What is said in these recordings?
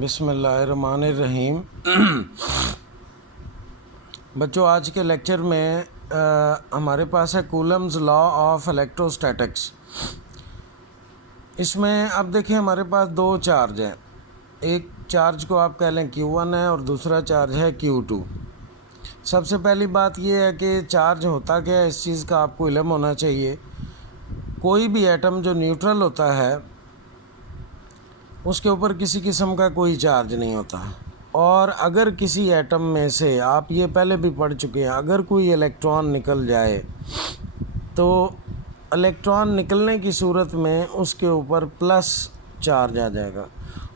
बिस्मिल्लाहिर्रहमानिर्रहीम। बच्चों, आज के लेक्चर में हमारे पास है कूलम्स लॉ ऑफ इलेक्ट्रोस्टैटिक्स। इसमें अब देखिए हमारे पास दो चार्ज हैं। एक चार्ज को आप कह लें Q1 है और दूसरा चार्ज है Q2। सबसे पहली बात यह है कि चार्ज होता क्या है, इस चीज़ का आपको इल्म होना चाहिए। कोई भी एटम जो न्यूट्रल होता है उसके ऊपर किसी किस्म का कोई चार्ज नहीं होता। और अगर किसी एटम में से, आप ये पहले भी पढ़ चुके हैं, अगर कोई इलेक्ट्रॉन निकल जाए तो इलेक्ट्रॉन निकलने की सूरत में उसके ऊपर प्लस चार्ज आ जाएगा,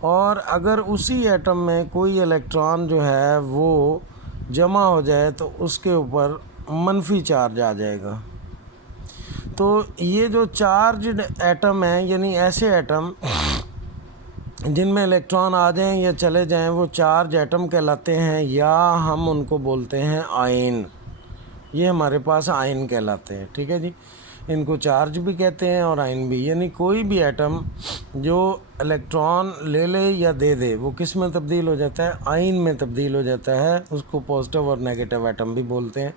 और अगर उसी एटम में कोई इलेक्ट्रॉन जो है वो जमा हो जाए तो उसके ऊपर मनफी चार्ज आ जाएगा। तो ये जो चार्ज्ड एटम है, यानी ऐसे एटम जिनमें इलेक्ट्रॉन आ जाएं या चले जाएं, वो चार्ज एटम कहलाते हैं, या हम उनको बोलते हैं आयन। ये हमारे पास आयन कहलाते हैं, ठीक है जी। इनको चार्ज भी कहते हैं और आयन भी। यानी कोई भी एटम जो इलेक्ट्रॉन ले ले या दे दे वो किस में तब्दील हो जाता है, आयन में तब्दील हो जाता है। उसको पॉजिटिव और नेगेटिव एटम भी बोलते हैं।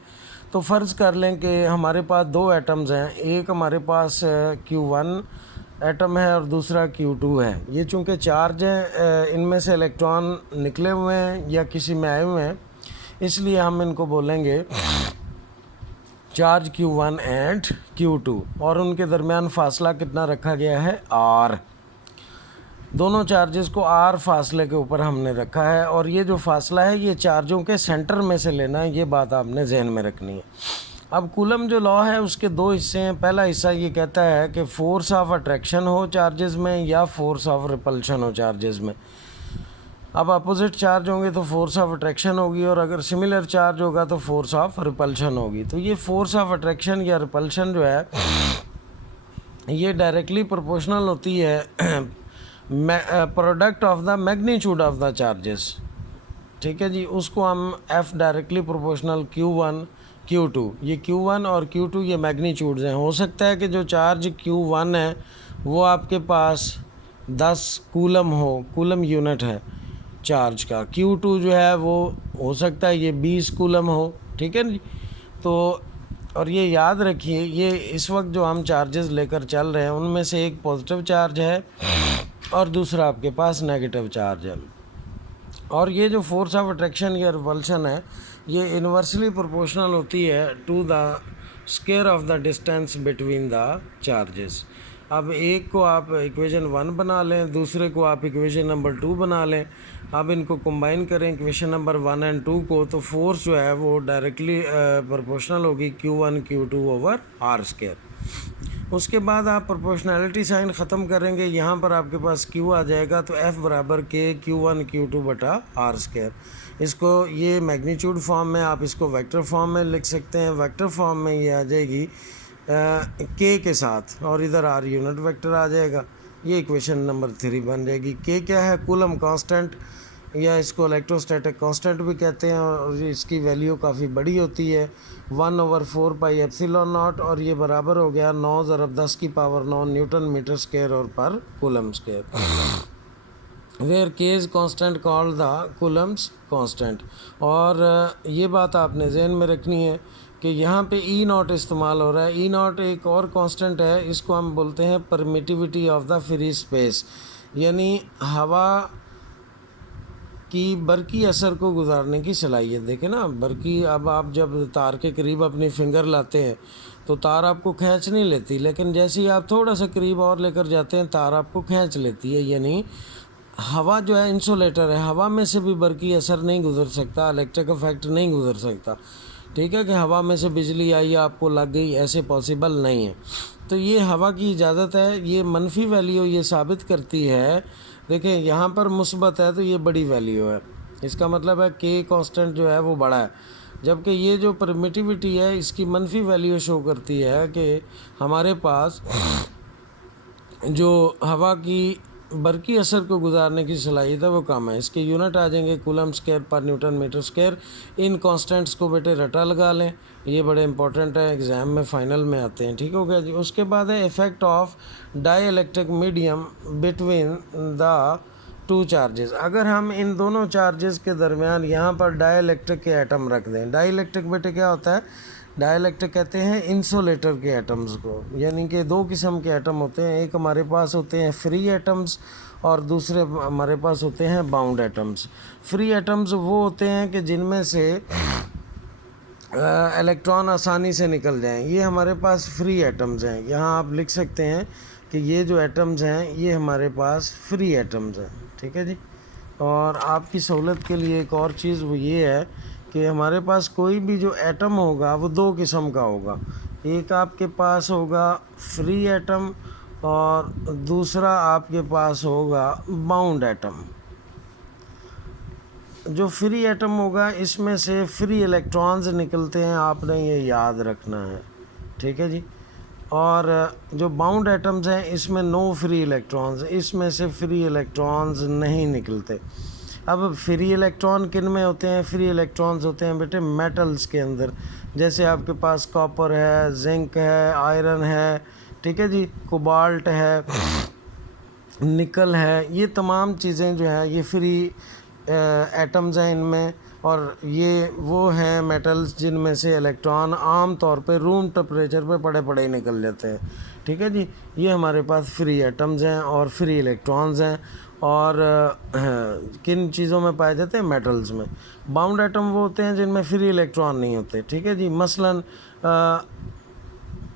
तो फ़र्ज़ कर लें कि हमारे पास दो एटम्स हैं, एक हमारे पास Q1 एटम है और दूसरा Q2 है। ये चूँकि चार्ज हैं, इनमें से इलेक्ट्रॉन निकले हुए हैं या किसी में आए हुए हैं, इसलिए हम इनको बोलेंगे चार्ज Q1 एंड Q2। और उनके दरमियान फासला कितना रखा गया है, R। दोनों चार्जेस को R फासले के ऊपर हमने रखा है, और ये जो फासला है ये चार्जों के सेंटर में से लेना है। ये बात आपने जहन में रखनी है। अब कूलम जो लॉ है उसके दो हिस्से हैं। पहला हिस्सा ये कहता है कि फोर्स ऑफ अट्रैक्शन हो चार्जेस में या फोर्स ऑफ रिपल्शन हो चार्जेस में। अब अपोजिट चार्ज होंगे तो फोर्स ऑफ अट्रैक्शन होगी, और अगर सिमिलर चार्ज होगा तो फोर्स ऑफ रिपल्शन होगी। तो ये फोर्स ऑफ अट्रैक्शन या रिपल्शन जो है ये डायरेक्टली प्रोपोर्शनल होती है product of the magnitude of the charges, ठीक है जी। उसको हम F directly proportional Q1 Q2, ये Q1 और Q2 ये मैग्नीट्यूड्स हैं। हो सकता है कि जो चार्ज Q1 है वो आपके पास 10 कूलम हो, कूलम यूनिट है चार्ज का। Q2 जो है वो हो सकता है ये 20 कूलम हो, ठीक है जी। तो और ये याद रखिए, ये इस वक्त जो हम चार्जेस लेकर चल रहे हैं उनमें से एक पॉजिटिव चार्ज है और दूसरा आपके पास नेगेटिव चार्ज है। और ये जो फोर्स ऑफ अट्रैक्शन या रिपल्शन है ये इन्वर्सली प्रोपोर्शनल होती है to the square of the distance between the charges. अब एक को आप इक्वेशन 1 बना लें, दूसरे को आप इक्वेशन नंबर 2 बना लें। अब इनको कंबाइन करें इक्वेशन नंबर 1 एंड 2 को, तो फोर्स जो है वो डायरेक्टली प्रोपोर्शनल होगी Q1 Q2 over R square. उसके बाद आप प्रोपोर्शनैलिटी साइन ख़त्म करेंगे, यहाँ पर आपके पास Q आ जाएगा, तो F बराबर K Q1 Q2 बटा R स्क्वायर। इसको ये मैग्नीट्यूड फॉर्म में, आप इसको वेक्टर फॉर्म में लिख सकते हैं। वेक्टर फॉर्म में ये आ जाएगी K के साथ, और इधर R यूनिट वेक्टर आ जाएगा। ये इक्वेशन नंबर 3 बन जाएगी। K क्या है, कूलम कांस्टेंट, या इसको इलेक्ट्रोस्टैटिक कांस्टेंट भी कहते हैं, और इसकी वैल्यू काफ़ी बड़ी होती है 1/4 पाई एप्सिलॉन नॉट, और ये बराबर हो गया 9 ज़रब 10 की पावर 9 न्यूटन मीटर स्क्वायर और per coulomb square, where K is constant called the coulomb's constant. और ये बात आपने जहन में रखनी है कि यहाँ पे E0 इस्तेमाल हो रहा है। E0 एक और कांस्टेंट है, इसको हम बोलते हैं permittivity of the free space, यानी हवा कि बरकी असर को गुजारने की सलाहियत। देखें ना, बरकी, अब आप जब तार के करीब अपनी फिंगर लाते हैं तो तार आपको खींच नहीं लेती, लेकिन जैसे ही आप थोड़ा सा करीब और लेकर जाते हैं तार आपको खींच लेती है। यानी हवा जो है इंसुलेटर है, हवा में से भी बरकी असर नहीं गुजर सकता, इलेक्ट्रिक इफेक्ट नहीं गुजर सकता, ठीक है। कि हवा में से बिजली आई आपको लग गई, ऐसे पॉसिबल नहीं है। तो ये हवा की इजाज़त है। ये मनफी वैल्यू ये साबित करती है, देखें यहाँ पर मुस्बत है तो ये बड़ी वैल्यू है, इसका मतलब है K कांस्टेंट जो है वो बड़ा है, जबकि ये जो परमिटिविटी है इसकी मनफी वैल्यू शो करती है कि हमारे पास जो हवा की बरकी असर को गुजारने की सलाहियत है वो कम है। इसके यूनिट आ जाएंगे कूलम स्क्वायर पर न्यूटन मीटर स्क्वायर। इन कांस्टेंट्स को बेटे रटा लगा लें, ये बड़े इंपॉर्टेंट है, एग्ज़ाम में फ़ाइनल में आते हैं, ठीक हो गया जी। उसके बाद है effect of dielectric medium between the two charges. अगर हम इन दोनों चार्जेस के दरमियान यहाँ पर डाइलेक्ट्रिक के एटम रख दें, डाइलेक्ट्रिक बेटे क्या होता है, डाइलेक्ट्रिक कहते हैं इंसुलेटर के एटम्स को, यानी कि दो किस्म के एटम होते हैं, एक हमारे पास होते हैं फ्री एटम्स और दूसरे हमारे पास होते हैं बाउंड एटम्स। फ्री एटम्स वो होते हैं कि जिनमें से इलेक्ट्रॉन आसानी से निकल जाएं, ये हमारे पास फ्री एटम्स हैं। यहाँ आप लिख सकते हैं कि ये जो एटम्स हैं ये हमारे पास फ्री एटम्स हैं, ठीक है जी। और आपकी सहूलत के लिए एक और चीज़ वो ये है कि हमारे पास कोई भी जो एटम होगा वो दो किस्म का होगा, एक आपके पास होगा फ्री एटम और दूसरा आपके पास होगा बाउंड एटम। जो फ्री एटम होगा इसमें से फ्री इलेक्ट्रॉन्स निकलते हैं, आपने ये याद रखना है, ठीक है जी। और जो बाउंड एटम्स हैं इसमें नो फ्री इलेक्ट्रॉन्स, इसमें से फ्री इलेक्ट्रॉन्स नहीं निकलते। अब फ्री इलेक्ट्रॉन किन में होते हैं, फ्री इलेक्ट्रॉन्स होते हैं बेटे मेटल्स के अंदर, जैसे आपके पास कॉपर है, जिंक है, आयरन है, ठीक है जी, कोबाल्ट है, निकल है, ये तमाम चीज़ें जो है ये फ्री एटम्स हैं इनमें। और ये वो हैं मेटल्स जिनमें से इलेक्ट्रॉन आम तौर पे रूम टेम्परेचर पे पड़े पड़े ही निकल जाते हैं, ठीक है जी। ये हमारे पास फ्री एटम्स हैं और फ्री इलेक्ट्रॉन्स हैं। और किन चीज़ों में पाए जाते हैं, मेटल्स में। बाउंड एटम वो होते हैं जिनमें फ्री इलेक्ट्रॉन नहीं होते, ठीक है जी। मसलन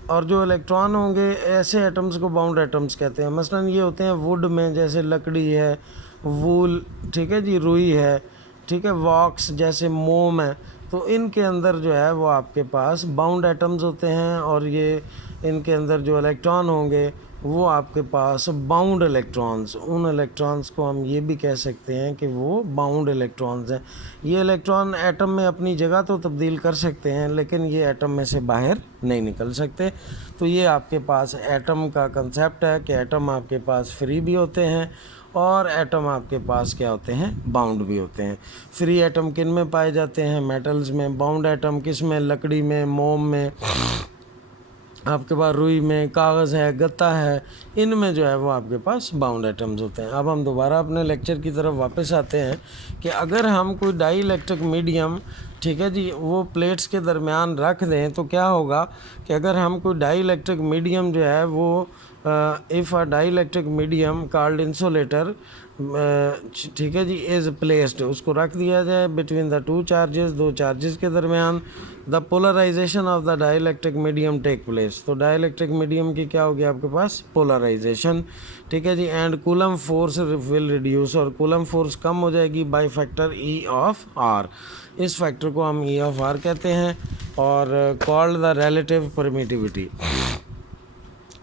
और जो इलेक्ट्रॉन होंगे ऐसे एटम्स को बाउंड एटम्स कहते हैं। मसलन ये होते हैं वुड में, जैसे लकड़ी है, वूल, ठीक है जी, रुई है, ठीक है, वॉक्स जैसे मोम है, तो इनके अंदर जो है वो आपके पास बाउंड एटम्स होते हैं। और ये इनके अंदर जो इलेक्ट्रॉन होंगे वो आपके पास बाउंड इलेक्ट्रॉन्स, उन इलेक्ट्रॉन्स को हम ये भी कह सकते हैं कि वो बाउंड इलेक्ट्रॉन्स हैं। ये इलेक्ट्रॉन एटम में अपनी जगह तो तब्दील कर सकते हैं लेकिन ये एटम में से बाहर नहीं निकल सकते। तो ये आपके पास एटम का कंसेप्ट है कि एटम आपके पास फ्री भी होते हैं और एटम आपके पास क्या होते हैं, बाउंड भी होते हैं। फ्री एटम किन में पाए जाते हैं, मेटल्स में। बाउंड एटम किस में, लकड़ी में, मोम में, आपके पास रुई में, कागज़ है, गत्ता है, इनमें जो है वो आपके पास बाउंड एटम्स होते हैं। अब हम दोबारा अपने लेक्चर की तरफ वापस आते हैं कि अगर हम कोई डाई इलेक्ट्रिक मीडियम, ठीक है जी, वो प्लेट्स के दरमियान रख दें तो क्या होगा कि अगर हम कोई डाई इलेक्ट्रिक मीडियम जो है वो if a dielectric medium called insulator, ठीक है जी, इज़ प्लेस्ड, उसको रख दिया जाए बिटवीन द टू चार्जेस, दो चार्जेस के दरमियान, the polarization of the dielectric medium take place. तो डाई इलेक्ट्रिक मीडियम की क्या होगी आपके पास, पोलराइजेशन, ठीक है जी। And Coulomb force will reduce, और कूलम फोर्स कम हो जाएगी by factor E of R. इस फैक्टर को हम ई ऑफ आर कहते हैं और कॉल्ड द रिलेटिव परमिटिविटी।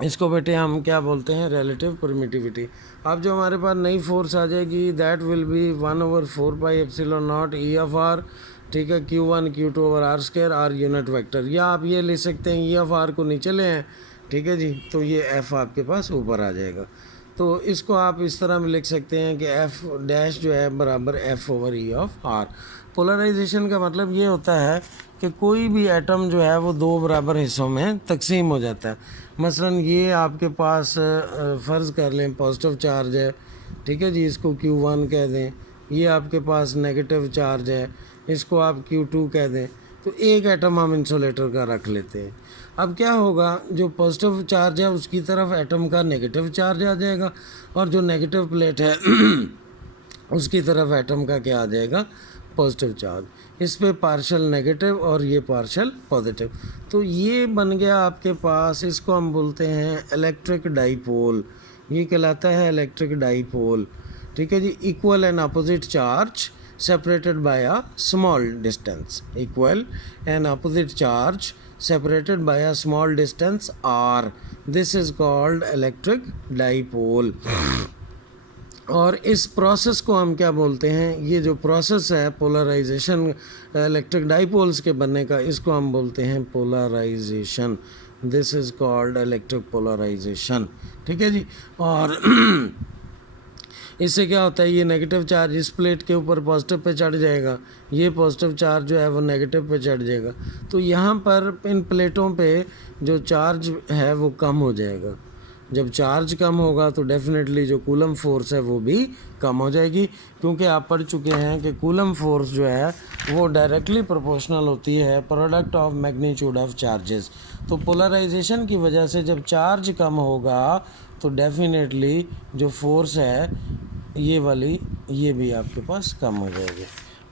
इसको बेटे हम क्या बोलते हैं, रिलेटिव परमिटिविटी। अब जो हमारे पास नई फोर्स आ जाएगी that will be 1/4 pi epsilon naught e of r, ठीक है, Q1 Q2 over r square, r unit vector. या आप ये ले सकते हैं ई ऑफ आर को नीचे ले आएँ, ठीक है जी, तो ये एफ आपके पास ऊपर आ जाएगा। तो इसको आप इस तरह में लिख सकते हैं कि एफ डैश जो है बराबर F over e of r. Polarisation का मतलब ये होता है कि कोई भी एटम जो है वो दो बराबर हिस्सों में तकसीम हो जाता है। मसलन ये आपके पास फ़र्ज़ कर लें पॉजिटिव चार्ज है, ठीक है जी, इसको Q1 कह दें। ये आपके पास नेगेटिव चार्ज है, इसको आप Q2 कह दें। तो एक एटम हम इंसुलेटर का रख लेते हैं। अब क्या होगा, जो पॉजिटिव चार्ज है उसकी तरफ एटम का नेगेटिव चार्ज आ जाएगा और जो नेगेटिव प्लेट है उसकी तरफ एटम का क्या आ जाएगा, पॉजिटिव चार्ज। इस पे पार्शल नेगेटिव और ये पार्शल पॉजिटिव। तो ये बन गया आपके पास, इसको हम बोलते हैं इलेक्ट्रिक डाईपोल। ये कहलाता है इलेक्ट्रिक डाईपोल, ठीक है जी। Equal and opposite charge separated by a small distance, equal and opposite charge separated by a small distance r. This is called electric dipole. और इस प्रोसेस को हम क्या बोलते हैं, ये जो प्रोसेस है पोलराइजेशन इलेक्ट्रिक डाइपोल्स के बनने का, इसको हम बोलते हैं polarisation. This is called electric polarisation, ठीक है जी। और इससे क्या होता है, ये नेगेटिव चार्ज इस प्लेट के ऊपर पॉजिटिव पे चढ़ जाएगा, ये पॉजिटिव चार्ज जो है वो नेगेटिव पे चढ़ जाएगा। तो यहाँ पर इन प्लेटों पे जो चार्ज है वो कम हो जाएगा, जब चार्ज कम होगा तो डेफिनेटली जो कूलम फोर्स है वो भी कम हो जाएगी, क्योंकि आप पढ़ चुके हैं कि कूलम फोर्स जो है वो डायरेक्टली प्रोपोर्शनल होती है product of magnitude of charges. तो पोलराइजेशन की वजह से जब चार्ज कम होगा तो डेफिनेटली जो फोर्स है ये वाली ये भी आपके पास कम हो जाएगी।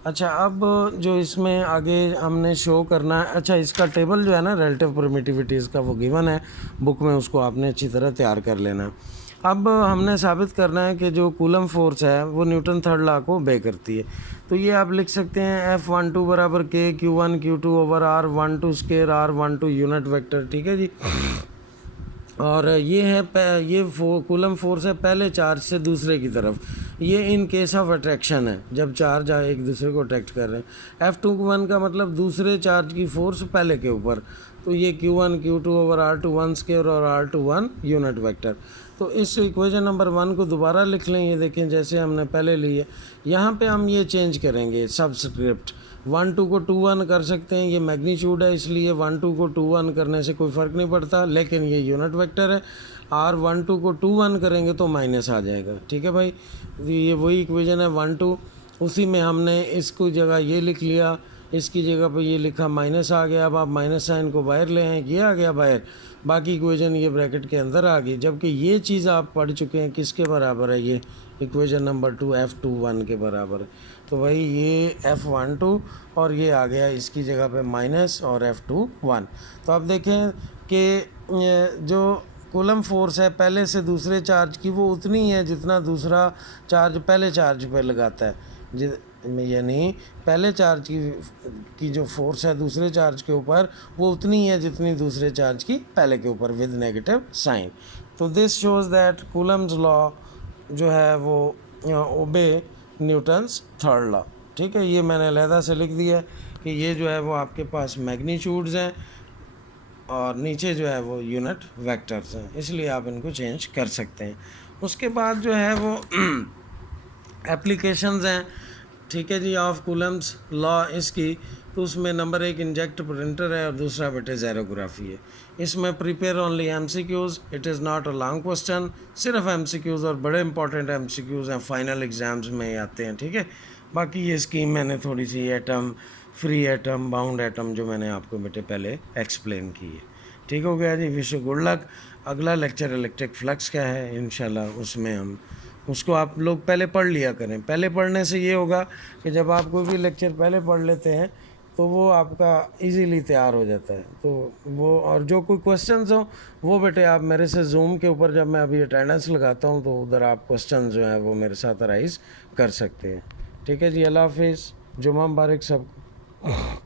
अच्छा, अब जो इसमें आगे हमने शो करना है, अच्छा इसका टेबल जो है ना रिलेटिव परमिटिविटीज़ का वो गिवन है बुक में, उसको आपने अच्छी तरह तैयार कर लेना है। अब हमने साबित करना है कि जो कूलम फोर्स है वो न्यूटन थर्ड लॉ को ओबे करती है। तो ये आप लिख सकते हैं F12 बराबर K Q1 Q2 over R12 square R12 unit vector, ठीक है जी। और ये है ये कूलम फोर्स है पहले चार्ज से दूसरे की तरफ। ये इन केस ऑफ अट्रैक्शन है, जब चार्ज एक दूसरे को अट्रैक्ट कर रहे हैं। F21 का मतलब दूसरे चार्ज की फोर्स पहले के ऊपर। तो ये Q1 Q2 over R21 square और R21 यूनिट वेक्टर। तो इस इक्वेशन नंबर 1 को दोबारा लिख लें, ये देखें जैसे हमने पहले ली है। यहाँ पे हम ये चेंज करेंगे सबस्क्रिप्ट 1 2 को 2 1 कर सकते हैं, ये मैग्नीट्यूड है इसलिए 1 2 को 2 1 करने से कोई फ़र्क नहीं पड़ता, लेकिन ये यूनिट वेक्टर है। R12 को 2 1 करेंगे तो माइनस आ जाएगा, ठीक है भाई। ये वही इक्वेशन है 1 2, उसी में हमने इसको जगह ये लिख लिया, इसकी जगह पे ये लिखा माइनस आ गया। अब आप माइनस साइन को बाहर ले आए, ये आ गया बाहर, बाकी इक्वेशन ये ब्रैकेट के अंदर आ गई। जबकि ये चीज़ आप पढ़ चुके हैं किसके बराबर है, ये इक्वेशन नंबर 2 F21 के बराबर है। तो भाई ये F12 और ये आ गया इसकी जगह पे माइनस और F21। तो आप देखें कि जो कूलम फोर्स है पहले से दूसरे चार्ज की वो उतनी है जितना दूसरा चार्ज पहले चार्ज पे लगाता है। यानी पहले चार्ज की जो फोर्स है दूसरे चार्ज के ऊपर वो उतनी है जितनी दूसरे चार्ज की पहले के ऊपर विद नेगेटिव साइन। तो this shows that Coulomb's law जो है वो ओबे न्यूटन्स थर्ड लॉ, ठीक है। ये मैंने अलहदा से लिख दिया कि ये जो है वो आपके पास मैग्नीट्यूड्स हैं और नीचे जो है वो यूनिट वेक्टर्स हैं, इसलिए आप इनको चेंज कर सकते हैं। उसके बाद जो है वो एप्लीकेशंस हैं, ठीक है जी, ऑफ कूलम्स लॉ इसकी। तो उसमें नंबर 1 इंजेक्ट प्रिंटर है और दूसरा बेटे ज़ेरोग्राफी है। इसमें prepare only MCQs, it is not a long question, सिर्फ MCQs और बड़े इंपॉर्टेंट MCQs हैं, फाइनल एग्ज़ाम्स में आते हैं, ठीक है। बाकी ये स्कीम मैंने थोड़ी सी atom, free atom, bound atom जो मैंने आपको बेटे पहले एक्सप्लेन की है, ठीक हो गया जी। Wish you good luck. अगला लेक्चर इलेक्ट्रिक फ्लक्स का है इंशाल्लाह, उसमें हम उसको आप लोग पहले पढ़ लिया करें। पहले पढ़ने से ये होगा कि जब आप कोई भी लेक्चर पहले पढ़ लेते हैं तो वो आपका इजीली तैयार हो जाता है। तो वो और जो कोई क्वेश्चंस हो वो बेटे आप मेरे से जूम के ऊपर जब मैं अभी अटेंडेंस लगाता हूँ तो उधर आप क्वेश्चन जो हैं वो मेरे साथ राइज कर सकते हैं, ठीक है जी। अल्लाह हाफिज़, जुमा मुबारक सबको।